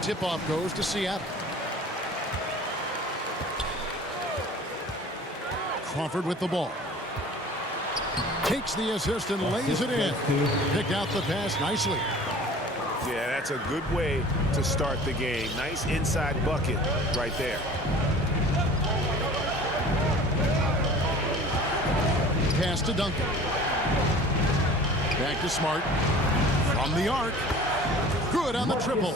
Tip-off goes to Seattle. Crawford with the ball. Takes the assist and lays it in. Picked out the pass nicely. Yeah, that's a good way to start the game. Nice inside bucket right there. Pass to Duncan. Back to Smart. From the arc. Good on the triple.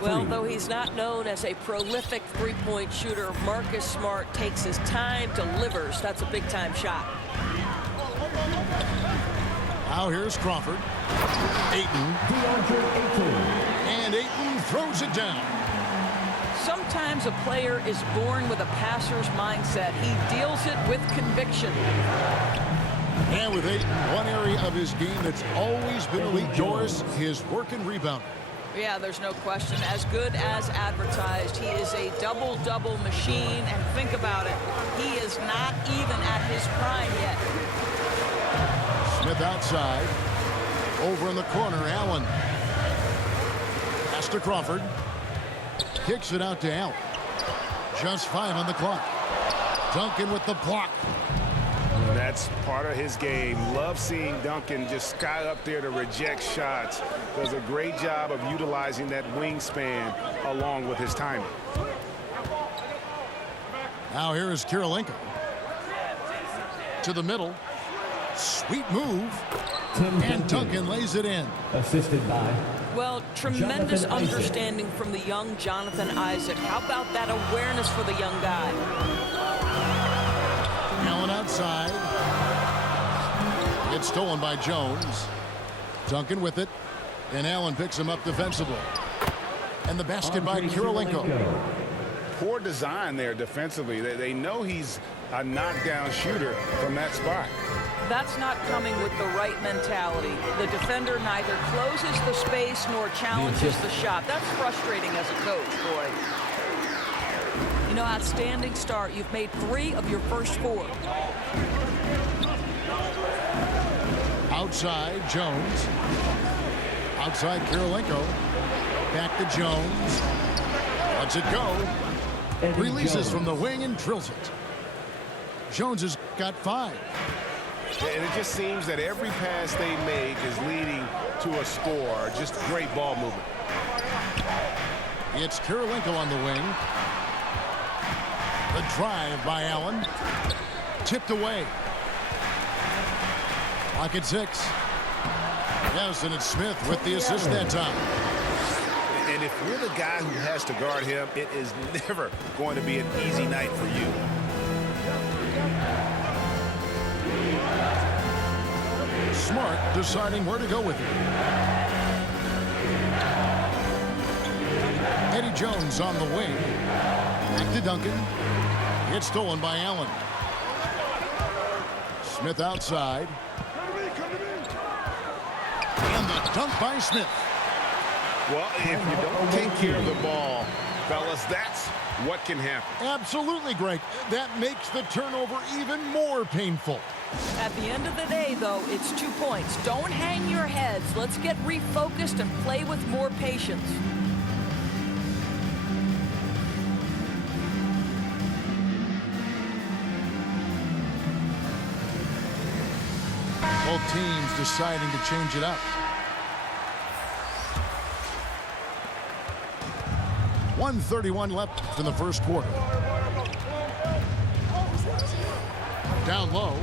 Well, though he's not known as a prolific three-point shooter, Marcus Smart takes his time, delivers. That's a big-time shot. Now here's Crawford. Ayton. And Ayton throws it down. Sometimes a player is born with a passer's mindset. He deals it with conviction. And with Ayton, one area of his game that's always been elite, Doris, his work and rebound. Yeah, there's no question. As good as advertised, he is a double-double machine. And think about it, he is not even at his prime yet. Smith outside. Over in the corner, Allen. Pass to Crawford. Kicks it out to Allen. Just 5 on the clock. Duncan with the block. That's part of his game. Love seeing Duncan just sky up there to reject shots. Does a great job of utilizing that wingspan along with his timing. Now here is Kirilenko. To the middle. Sweet move. And Duncan lays it in. Assisted by. Well, tremendous understanding from the young Jonathan Isaac. How about that awareness for the young guy? Allen outside. It's stolen by Jones. Duncan with it. And Allen picks him up defensively. And the basket by Kirilenko. Poor design there defensively. They know he's a knockdown shooter from that spot. That's not coming with the right mentality. The defender neither closes the space nor challenges the shot. That's frustrating as a coach, boy. You know, outstanding start. You've made 3 of your first 4. Outside, Jones. Outside, Kirilenko. Back to Jones. Lets it go. Releases from the wing and drills it. Jones has got 5. And it just seems that every pass they make is leading to a score. Just great ball movement. It's Kirilenko on the wing. The drive by Allen. Tipped away. Clock at 6. Yes, and it's Smith with the assist that time. And if you're the guy who has to guard him, it is never going to be an easy night for you. Smart deciding where to go with it. Eddie Jones on the wing. Back to Duncan. It's stolen by Allen. Smith outside. And the dunk by Smith. Well, if you don't take care of the ball, fellas, that's what can happen. Absolutely, Greg. That makes the turnover even more painful. At the end of the day, though, it's 2 points. Don't hang your heads. Let's get refocused and play with more patience. Both teams deciding to change it up. .131 left in the first quarter. Down low.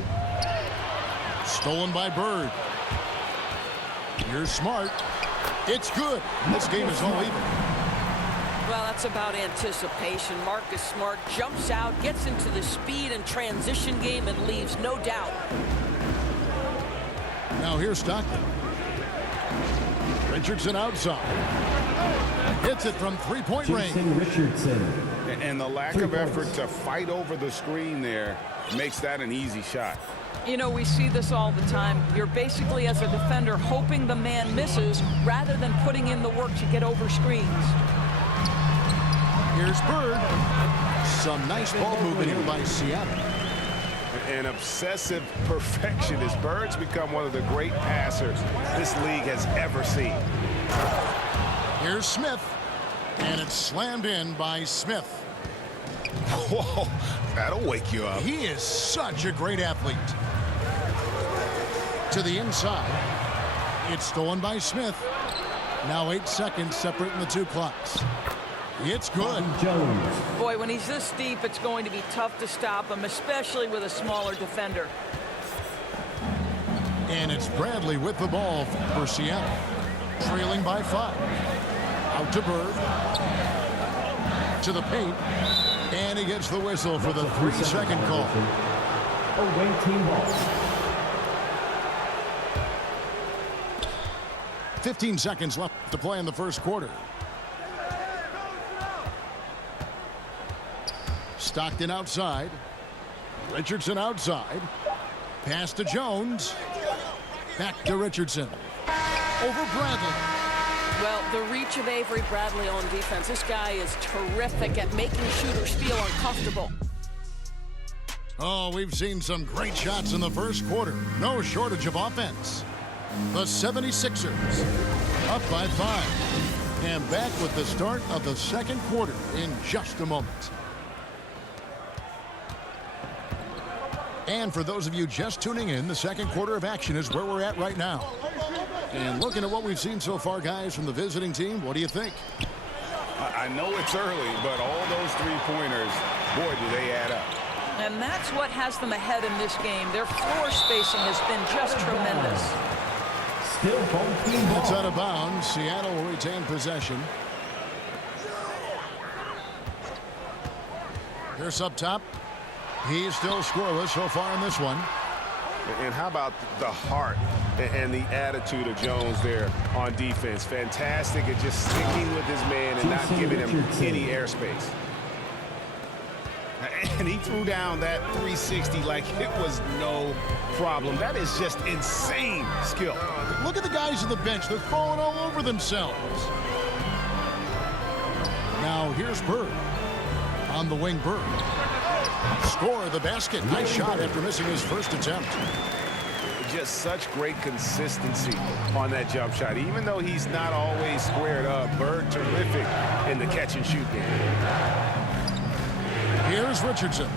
Stolen by Bird. Here's Smart. It's good. This game is all even. Well, that's about anticipation. Marcus Smart jumps out, gets into the speed and transition game, and leaves no doubt. Now here's Stockton. Richardson outside. Hits it from three-point range. And the lack of effort to fight over the screen there makes that an easy shot. You know, we see this all the time. You're basically, as a defender, hoping the man misses rather than putting in the work to get over screens. Here's Bird. Some nice ball movement here by Seattle. An obsessive perfectionist. Bird's become one of the great passers this league has ever seen. Here's Smith. And it's slammed in by Smith. Whoa, that'll wake you up. He is such a great athlete. To the inside. It's stolen by Smith. Now 8 seconds separating the two clocks. It's good. Boy, when he's this deep, it's going to be tough to stop him, especially with a smaller defender. And it's Bradley with the ball for Seattle. Trailing by 5. Out to Bird. To the paint. And he gets the whistle for the 3-second call. Away team ball. 15 seconds left to play in the first quarter. Stockton outside. Richardson outside. Pass to Jones. Back to Richardson. Over Bradley. Well, the reach of Avery Bradley on defense. This guy is terrific at making shooters feel uncomfortable. Oh, we've seen some great shots in the first quarter. No shortage of offense. The 76ers up by 5. And back with the start of the second quarter in just a moment. And for those of you just tuning in, the second quarter of action is where we're at right now. And looking at what we've seen so far, guys, from the visiting team, what do you think? I know it's early, but all those three-pointers, boy, do they add up. And that's what has them ahead in this game. Their floor spacing has been just tremendous. Still home team ball. It's out of bounds. Seattle will retain possession. Pierce up top. He's still scoreless so far in this one. And how about the heart and the attitude of Jones there on defense? Fantastic at just sticking with his man and not giving him any airspace. And he threw down that 360 like it was no problem. That is just insane skill. Look at the guys on the bench. They're falling all over themselves. Now here's Bird. On the wing, Bird. Score the basket. Nice shot after missing his first attempt. Just such great consistency on that jump shot. Even though he's not always squared up, Bird terrific in the catch and shoot game. Here's Richardson.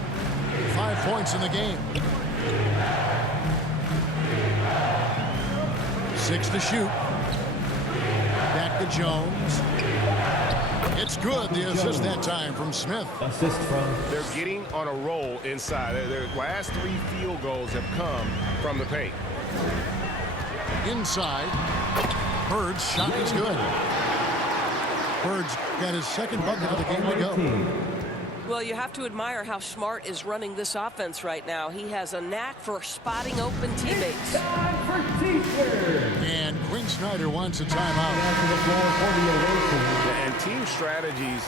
5 points in the game. 6 to shoot. Back to Jones. It's good. The assist that time from Smith. Assist from. They're getting on a roll inside. Their last 3 field goals have come from the paint. Inside. Bird's shot is good. Bird's got his second bucket of the game to go. Well, you have to admire how Smart is running this offense right now. He has a knack for spotting open teammates. And Quinn Snyder wants a timeout. And team strategies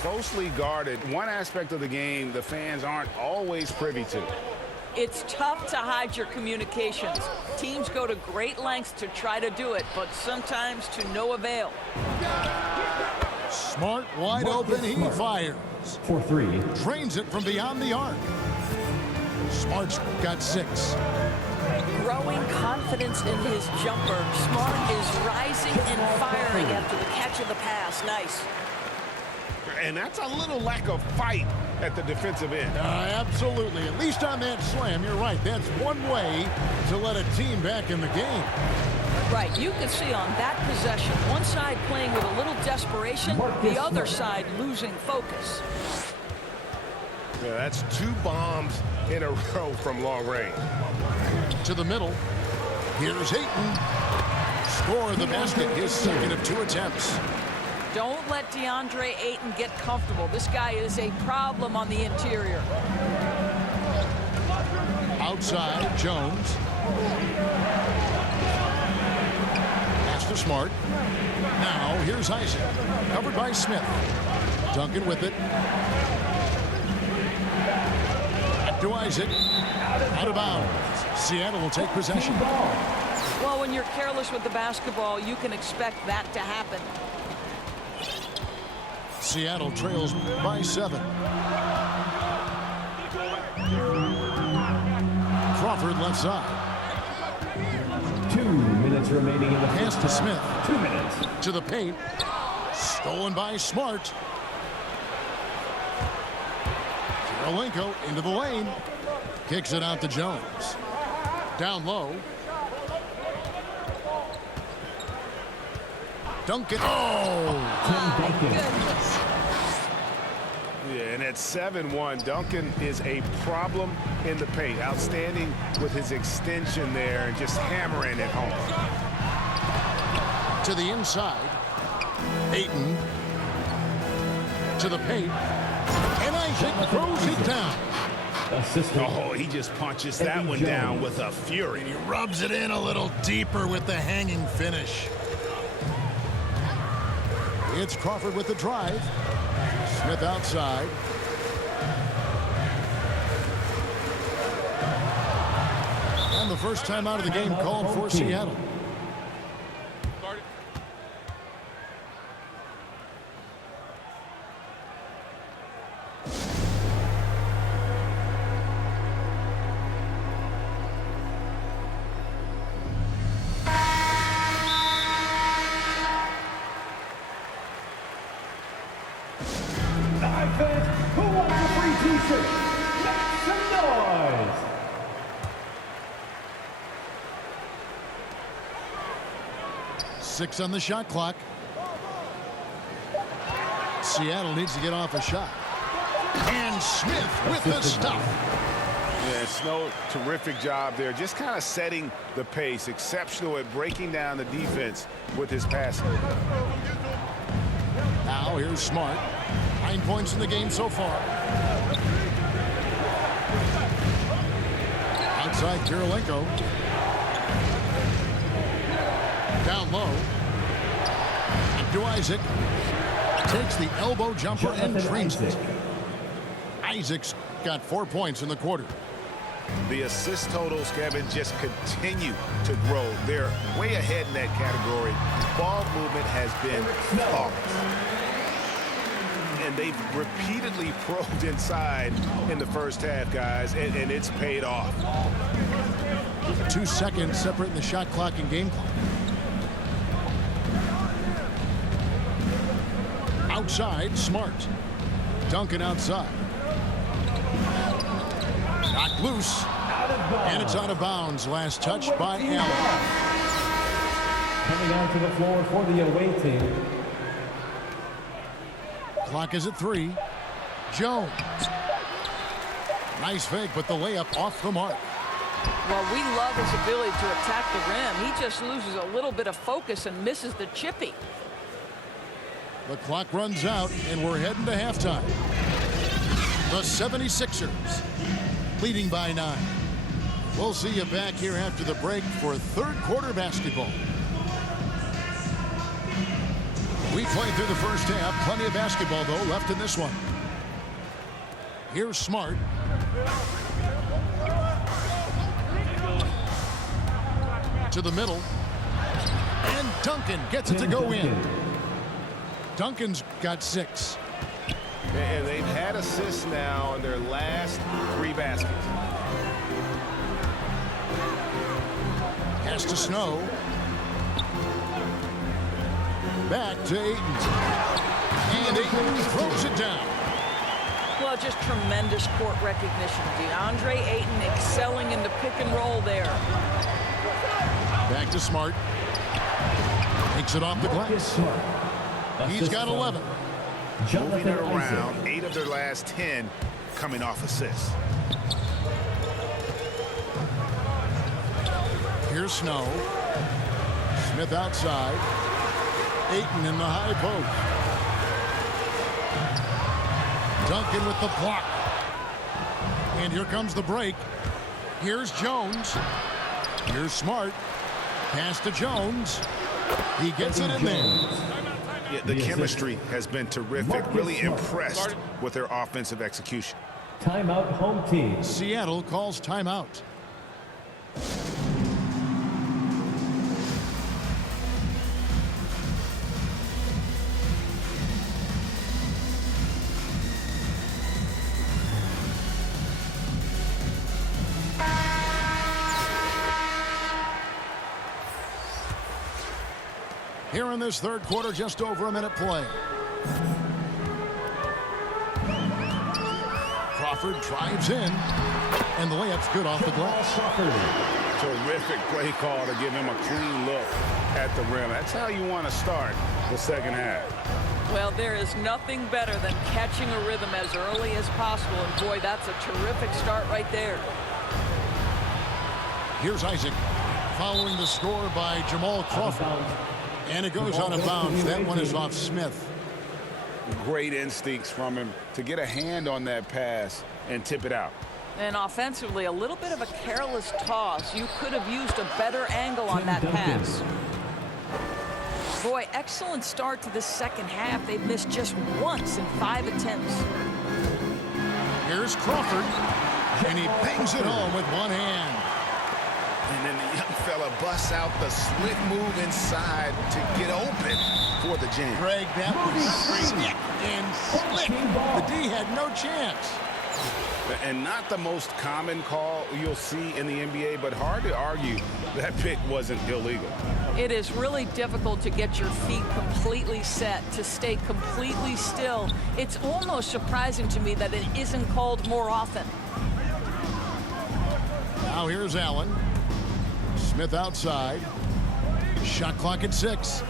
closely guarded. One aspect of the game the fans aren't always privy to. It's tough to hide your communications. Teams go to great lengths to try to do it, but sometimes to no avail. Smart wide open, he fires. For three. Drains it from beyond the arc. Smart's got 6. Growing confidence in his jumper. Smart is rising and firing after the catch of the pass. Nice. And that's a little lack of fight at the defensive end. Absolutely. At least on that slam, you're right. That's one way to let a team back in the game. Right, you can see on that possession, one side playing with a little desperation, the other side losing focus. Yeah, that's 2 bombs in a row from long range. To the middle. Here's Ayton. Score the basket, his second of 2 attempts. Don't let DeAndre Ayton get comfortable. This guy is a problem on the interior. Outside, Jones. Pass to Smart. Now, here's Isaac. Covered by Smith. Duncan with it. Back to Isaac. Out of bounds. Seattle will take possession. Well, when you're careless with the basketball, you can expect that to happen. Seattle trails by 7. Crawford left side. 2 minutes remaining in the Pass to Smith. 2 minutes. To the paint. Stolen by Smart. Karolinko into the lane. Kicks it out to Jones. Down low. Duncan. My goodness. Yeah, and at 7-1, Duncan is a problem in the paint. Outstanding with his extension there and just hammering it home. To the inside. Ayton. To the paint. And Isaac throws it down. Oh, he just punches that one down with a fury. He rubs it in a little deeper with the hanging finish. It's Crawford with the drive. Smith outside. And the first time out of the game called for Seattle. Who wants a free t-shirt? Make some noise! Six on the shot clock. Seattle needs to get off a shot. And Smith with the stuff. Yeah, Snow, terrific job there. Just kind of setting the pace. Exceptional at breaking down the defense with his passing. Now here's Smart. 9 points in the game so far. Outside Karolinko. Down low. To Isaac. Takes the elbow jumper and drains it. Isaac's got 4 points in the quarter. The assist totals, Kevin, just continue to grow. They're way ahead in that category. Ball movement has been flawless. And they've repeatedly probed inside in the first half, guys, and it's paid off. 2 seconds separating the shot clock and game clock. Outside, Smart. Duncan outside. Knocked loose. And it's out of bounds. Last touch by Allen. Coming onto the floor for the away team. Clock is at 3. Jones. Nice fake, but the layup off the mark. Well, we love his ability to attack the rim. He just loses a little bit of focus and misses the chippy. The clock runs out, and we're heading to halftime. The 76ers leading by 9. We'll see you back here after the break for third quarter basketball. We played through the first half. Plenty of basketball, though, left in this one. Here's Smart. To the middle. And Duncan gets it to go in. Duncan's got 6. And they've had assists now in their last 3 baskets. Pass to Snow. Back to Ayton. And Ayton throws it down. Well, just tremendous court recognition. DeAndre Ayton excelling in the pick and roll there. Back to Smart. Takes it off the glass. He's got 11. Moving it around, 8 of their last 10 coming off assists. Here's Snow. Smith outside. Ayton in the high post. Duncan with the block. And here comes the break. Here's Jones. Here's Smart. Pass to Jones. He gets it in there. Yeah, the chemistry has been terrific. Really impressed with their offensive execution. Timeout, home team. Seattle calls timeout. Here in this third quarter, just over a minute play. Crawford drives in, and the layup's good off the glass. Terrific play call to give him a clean look at the rim. That's how you want to start the second half. Well, there is nothing better than catching a rhythm as early as possible. And boy, that's a terrific start right there. Here's Isaac following the score by Jamal Crawford. And it goes out of bounds. That one is off Smith. Great instincts from him to get a hand on that pass and tip it out. And offensively, a little bit of a careless toss. You could have used a better angle on that pass. Boy, excellent start to the second half. They've missed just once in 5 attempts. Here's Crawford. And he bangs it home with one hand. And then the young fella busts out the split move inside to get open for the jam. Greg, that was slick and slick. The D had no chance. And not the most common call you'll see in the NBA, but hard to argue that pick wasn't illegal. It is really difficult to get your feet completely set, to stay completely still. It's almost surprising to me that it isn't called more often. Now here's Allen. Smith outside. Shot clock at 6.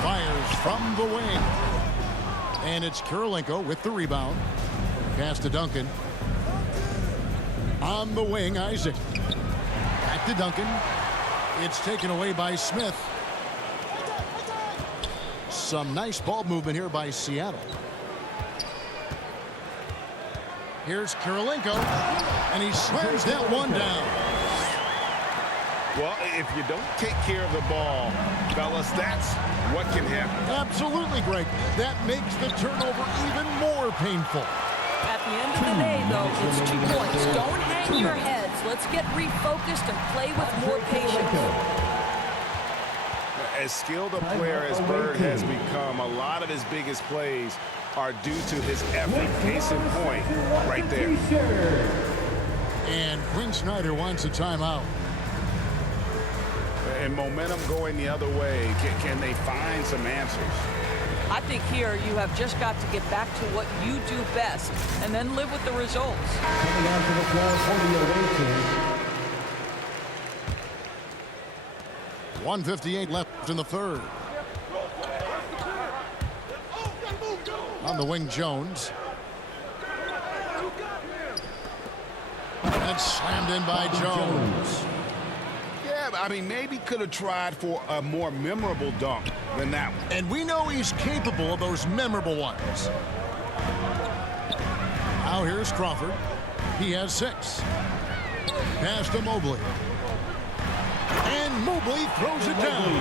Fires from the wing. And it's Kirilenko with the rebound. Pass to Duncan. On the wing, Isaac. Back to Duncan. It's taken away by Smith. Some nice ball movement here by Seattle. Here's Kirilenko. And he slams that one down. Well, if you don't take care of the ball, fellas, that's what can happen. Absolutely, Greg. That makes the turnover even more painful. At the end of the day, though, it's 2 points. Don't hang your heads. Let's get refocused and play with more patience. As skilled a player as Bird has become, a lot of his biggest plays are due to his effort. Case in point, right there. And Quinn Snyder wants a timeout. And momentum going the other way. Can they find some answers? I think here you have just got to get back to what you do best and then live with the results. Coming onto the floor for the away team. 1:58 left in the third. On the wing, Jones. That's slammed in by Jones. Yeah, I mean, maybe could have tried for a more memorable dunk than that one. And we know he's capable of those memorable ones. Now here's Crawford. He has 6. Pass to Mobley. And Mobley throws it down.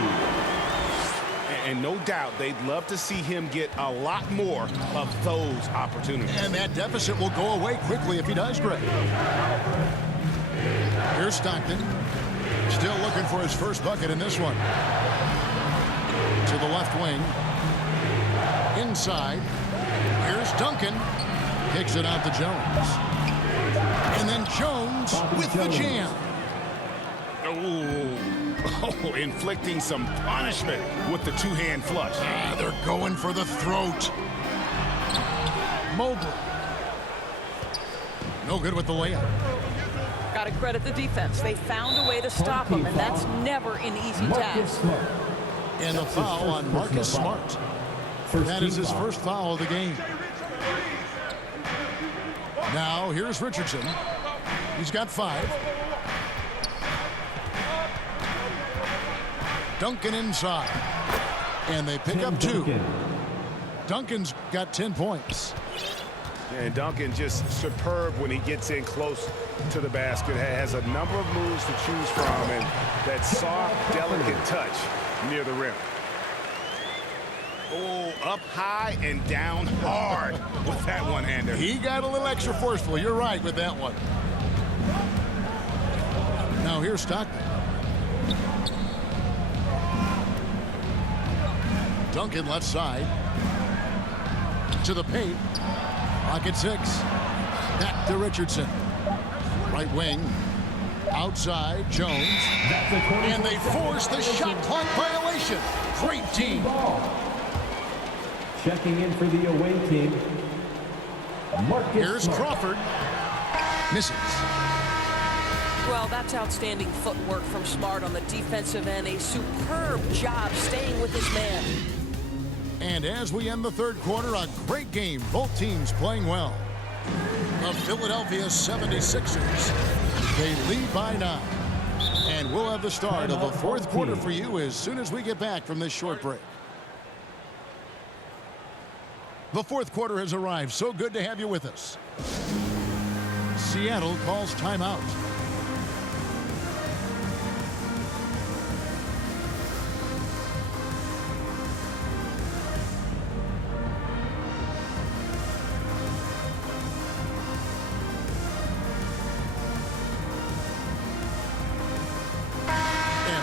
And no doubt they'd love to see him get a lot more of those opportunities. And that deficit will go away quickly if he does great. Here's Stockton. Still looking for his first bucket in this one. To the left wing. Inside. Here's Duncan. Kicks it out to Jones. And then Jones with the jam. Oh, inflicting some punishment with the two-hand flush. They're going for the throat. Mobley. No good with the layup. Got to credit the defense. They found a way to stop him, and that's never an easy task. And a foul on Marcus Smart. That is his first foul of the game. Now here's Richardson. He's got 5. Duncan inside. And they pick up 2. Duncan's got 10 points. And Duncan just superb when he gets in close to the basket. Has a number of moves to choose from, and that soft, delicate touch near the rim. Oh, up high and down hard with that one-hander. He got a little extra forceful. You're right with that one. Now here's Stockton. Duncan left side. To the paint. Pocket 6. Back to Richardson. Right wing. Outside, Jones. And they force the shot clock violation. Great team. Checking in for the away team. Here's Crawford. Misses. Well, that's outstanding footwork from Smart on the defensive end. A superb job staying with his man. And as we end the third quarter, a great game. Both teams playing well. The Philadelphia 76ers, they lead by 9. And we'll have the start of the fourth quarter for you as soon as we get back from this short break. The fourth quarter has arrived. So good to have you with us. Seattle calls timeout.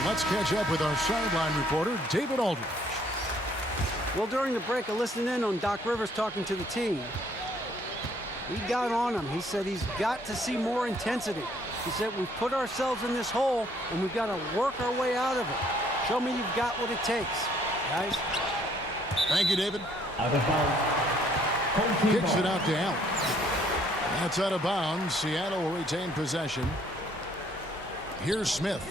Let's catch up with our sideline reporter, David Aldridge. Well, during the break, I listened in on Doc Rivers talking to the team. He got on him. He said he's got to see more intensity. He said we've put ourselves in this hole, and we've got to work our way out of it. Show me you've got what it takes, guys. Thank you, David. Out of bounds. Kicks it out to Allen. That's out of bounds. Seattle will retain possession. Here's Smith.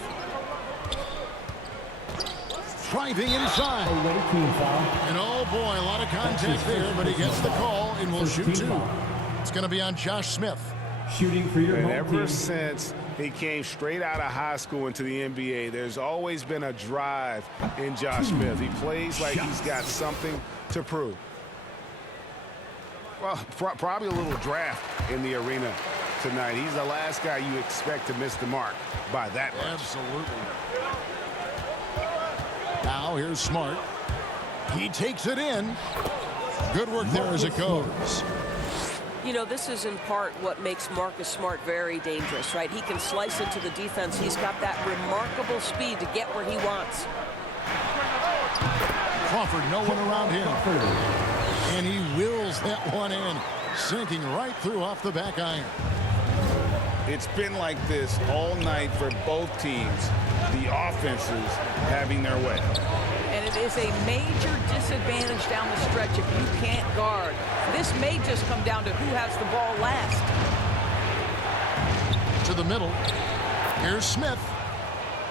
Driving inside. And oh boy, a lot of contact there, but he gets the call and will shoot 2. It's going to be on Josh Smith. Shooting for your and home ever team. since he came straight out of high school into the NBA, there's always been a drive in Josh Smith. He plays like he's got something to prove. Well, probably a little draft in the arena tonight. He's the last guy you expect to miss the mark by that much. Absolutely. Now here's Smart. He takes it in. Good work there as it goes. You know, this is in part what makes Marcus Smart very dangerous, right? He can slice into the defense. He's got that remarkable speed to get where he wants. Crawford, no one around him. And he wills that one in, sinking right through off the back iron. It's been like this all night for both teams. The offenses having their way. And it is a major disadvantage down the stretch if you can't guard. This may just come down to who has the ball last. To the middle. Here's Smith.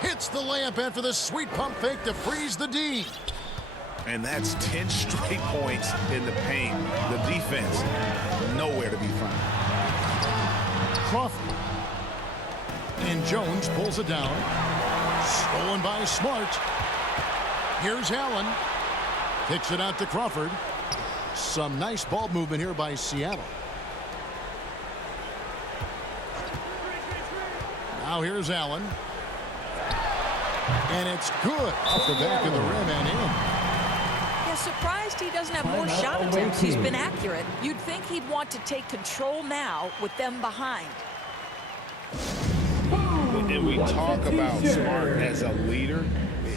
Hits the layup after the sweet pump fake to freeze the D. And that's 10 straight points in the paint. The defense, nowhere to be found. Crawford. And Jones pulls it down. Stolen by Smart. Here's Allen. Kicks it out to Crawford. Some nice ball movement here by Seattle. Now here's Allen. And it's good off the back of the rim and in. Yeah, surprised he doesn't have more shot attempts. He's been accurate. You'd think he'd want to take control now with them behind. And we talk about Smart as a leader.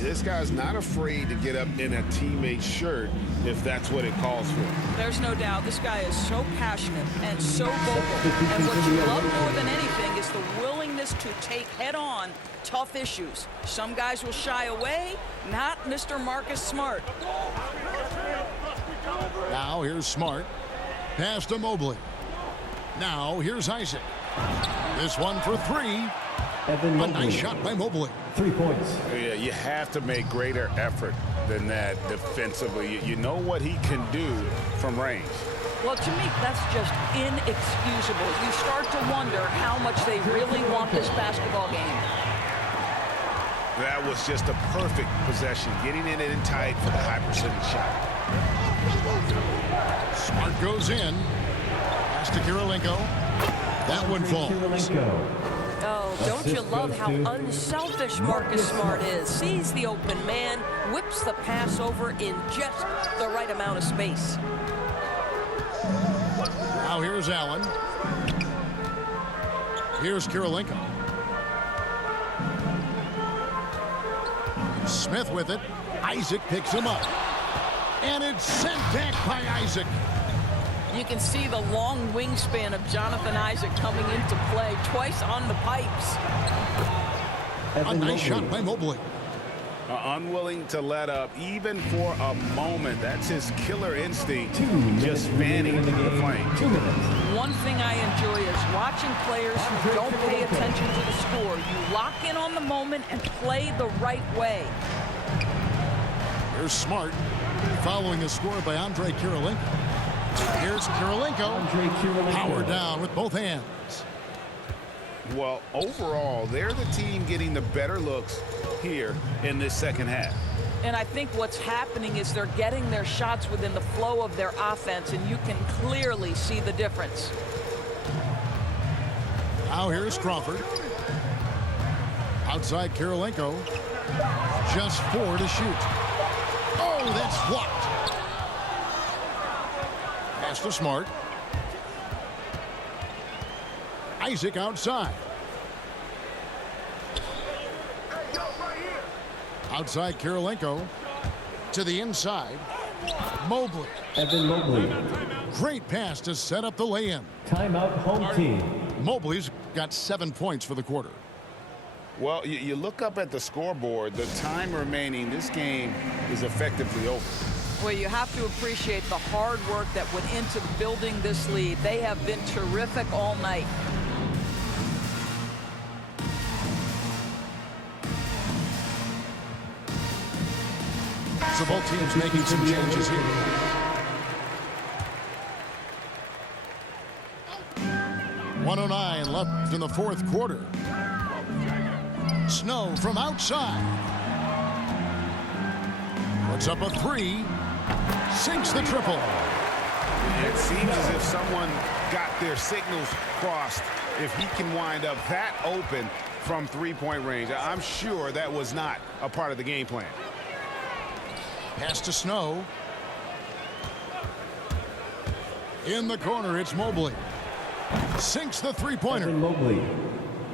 This guy's not afraid to get up in a teammate's shirt if that's what it calls for. There's no doubt this guy is so passionate and so vocal. And what you love more than anything is the willingness to take head-on tough issues. Some guys will shy away, not Mr. Marcus Smart. Now here's Smart. Pass to Mobley. Now here's Isaac. This one for three. A nice shot by Mobley. 3 points. Yeah, you have to make greater effort than that defensively. You know what he can do from range. Well, to me, that's just inexcusable. You start to wonder how much they really want this basketball game. That was just a perfect possession, getting in it in tight for the high percentage shot. Smart goes in. Pass to Kirilenko. That one falls. Oh, don't you love how unselfish Marcus Smart is? Sees the open man, whips the pass over in just the right amount of space. Now here's Allen. Here's Kirilenko. Smith with it. Isaac picks him up. And it's sent back by Isaac. You can see the long wingspan of Jonathan Isaac coming into play twice on the pipes. A nice shot by Mobley. Unwilling to let up even for a moment. That's his killer instinct, just fanning the flame. 2 minutes. One thing I enjoy is watching players who don't pay attention to the score. You lock in on the moment and play the right way. Here's Smart, following the score by Andre Kirilenko. Here's Kirilenko. Power down with both hands. Well, overall, they're the team getting the better looks here in this second half. And I think what's happening is they're getting their shots within the flow of their offense, and you can clearly see the difference. Now here's Crawford. Outside Kirilenko. Just 4 to shoot. Oh, that's blocked. Pass to Smart. Isaac outside. Outside Kirilenko. To the inside. Mobley. Evan Mobley. Great pass to set up the lay-in. Timeout, home team. Mobley's got 7 points for the quarter. Well, you look up at the scoreboard, the time remaining, this game is effectively over. Well, you have to appreciate the hard work that went into building this lead. They have been terrific all night. So both teams making some changes here. .109 left in the fourth quarter. Snow from outside. Puts up a 3. Sinks the triple. It seems as if someone got their signals crossed. If he can wind up that open from three-point range, I'm sure that was not a part of the game plan. Pass to Snow. In the corner, it's Mobley. Sinks the three-pointer. Evan Mobley.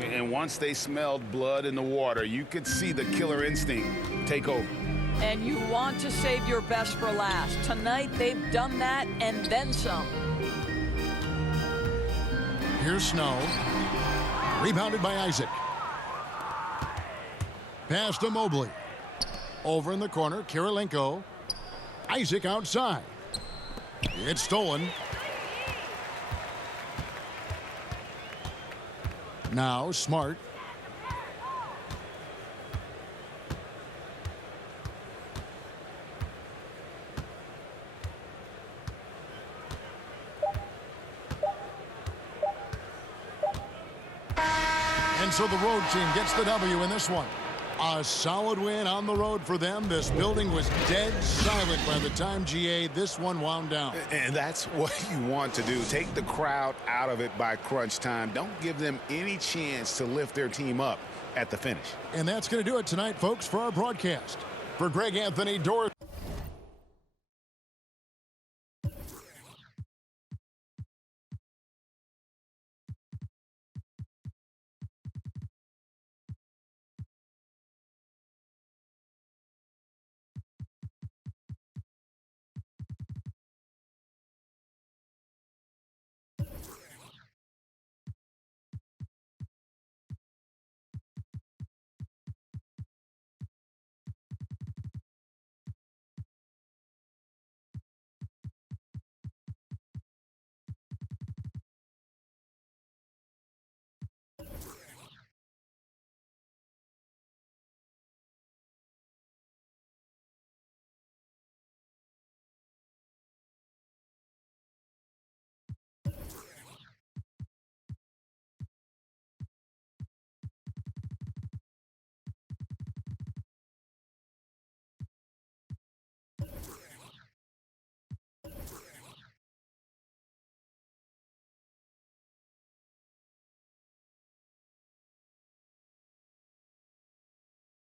And once they smelled blood in the water, you could see the killer instinct take over. And you want to save your best for last. Tonight, they've done that and then some. Here's Snow. Rebounded by Isaac. Pass to Mobley. Over in the corner, Kirilenko. Isaac outside. It's stolen. Now Smart. And And so the road team gets the W in this one. A solid win on the road for them. This building was dead silent by the time, GA, this one wound down. And that's what you want to do. Take the crowd out of it by crunch time. Don't give them any chance to lift their team up at the finish. And that's going to do it tonight, folks, for our broadcast. For Greg Anthony, Doris.